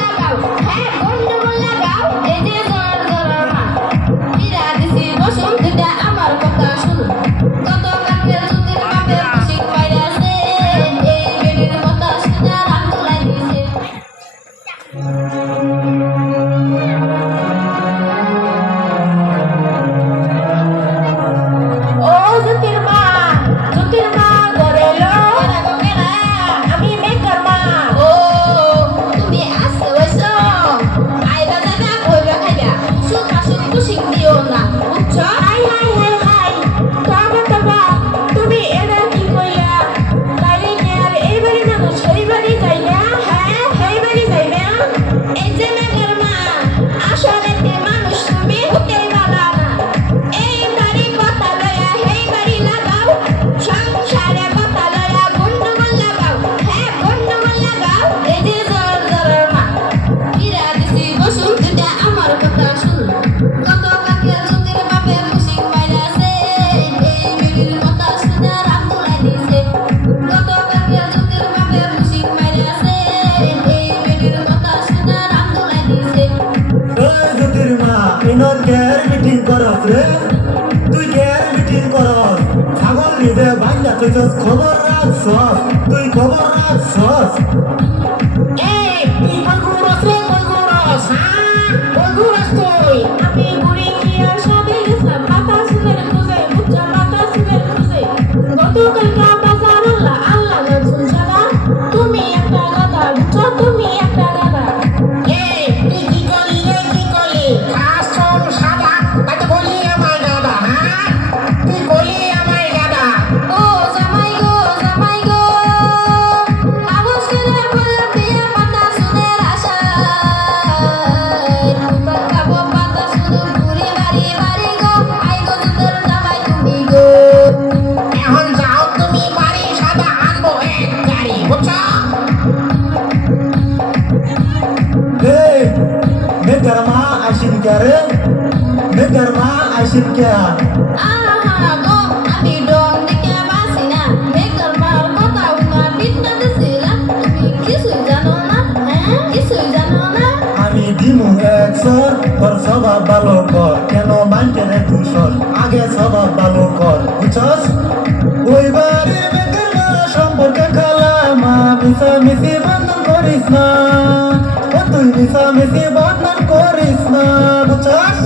লাগাও, হ্যাঁ গন্ডগোল লাগাও, এই যে জোর জোর মা বিরা দিছি বসুন দুটা আমার কথা শুনুন কত কাকের জুতির বাপের খুশি পাইয়াছে এই বেডির কথা শুনে রাত তুলাই দিছে ও জুতির মা ঘরে এলো আমি মেকার মা ও তুমি আসতে হইছো আইবা যাবা কইবা খাইবা সুখ আসুক কুশিক দিও না বুঝছো হাই হাই হাই হাই তবা তুমি এরা কি কইলা তাইলে কি আর এই বাড়ি মানুষ সেই বাড়ি যাই না হ্যাঁ সেই বাড়ি যাই না এই যে মেকার মা আসলে তে মানুষ তুমি হতেই পারা না এই বাড়ি কথা লয়া সেই বাড়ি লাগাও সংসারে কথা লয়া গন্ডগোল লাগাও হ্যাঁ গন্ডগোল লাগাও এই যে জোর জোর মা বিরা দিছি বসুন দুটা আমার কথা শুনুন কত কাকের জুতির বাপের খুশি মাইরাছে এই বেডির কথা শুনে রাত তুলাই দিছে কত কাকের জুতির বাপের খুশি মাইরাছে এই বেডির কথা শুনে রাত তুলাই দিছে ওই জুতির মা ইনর কেয়ার মিটিং করস রে তুই কেয়ার মিটিং করস ছাগল নিজে ভাঙ্গা তুই খবর রাখছস তুই খবর রাখছস এই তুই কলগুরস রে কলগুরস হ্যাঁ কলগুরস তুই আমি বুড়ি কি আর সাথে গেছিলাম বাতাসের খুঁজে বুঝা বাতাসের খুঁজে গতকাল বাজার আল্লাহ নজরুল সাদা তুমি একটা গাদা বুঝছো তুমি একটা গাদা এই তুই কি করলি আসল সাদা তাই বলি আমার গাদা হ্যাঁ তুই বলি আমার গাদা ও জামাই গো কাগজ করে বলে দিয়ে পাতা সুদের আশায় তুকার খাবো পাতা সুদ ঘুরি বাড়ি বাড়ি গো আই গো তোদের জামাই তুমি গো এখন যাও তুমি বাড়ি সাদা আনবো এক গাড়ি বুঝছো এই মেকার মা আইসিন কে রে মেকার মা আইসিন কে আহা গো আমি ডং দিকে বাসি না মেকার মার কথা উনা বিদ্যা দিছিলাম তুমি কিছুই জানো না হ্যাঁ কিছুই জানো না আমি দিমু একশর তোর স্বভাব ভালো কর কেন মানতে রে তুষর আগে স্বভাব ভালো কর বুঝছস ওই বাড়ির মেকার মা সম্পর্কে খালা মা মিশামিশি বন্ধন করিস না ও তুই মিশামিশি বন্ধন করিস না বুঝছস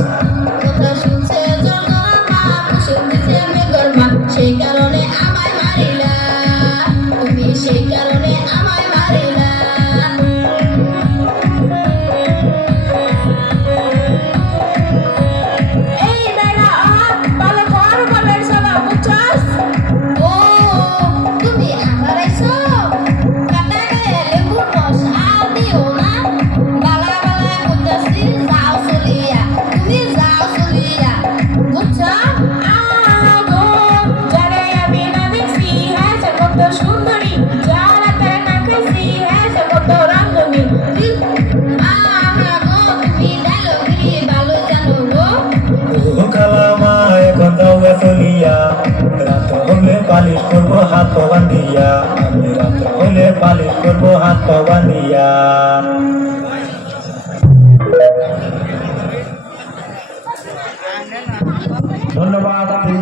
কথা শুনছে জলগরা মা পুষে দিছে মেঘর মা সেই কারণে আমায় মারিলা তুমি সেই কারণে আমায় মারিলা এই বেড়া ভালো ঘর বলের সবা বুঝছস ও তুমি আমার আইছো কাটা গায়ে লেবু রস আর দিও না বালা বালা কইতাছি যাও চলিয়া তুমি যাও চলিয়া বুঝছো আগো যারে আমি না দেখছি হ্যাঁ সে কত সুন্দরী যারাতে না খাইছি হ্যাঁ সে কত রাঙ্গনি আগো তুমি ডায়লগিরি ভালো জানো গো ও খালা মা এখন দাও চলিয়া রাত হলে পালিশ করবো হাত বান্ধিয়া আমি রাত হলে পালিশ করবো হাত বান্ধিয়া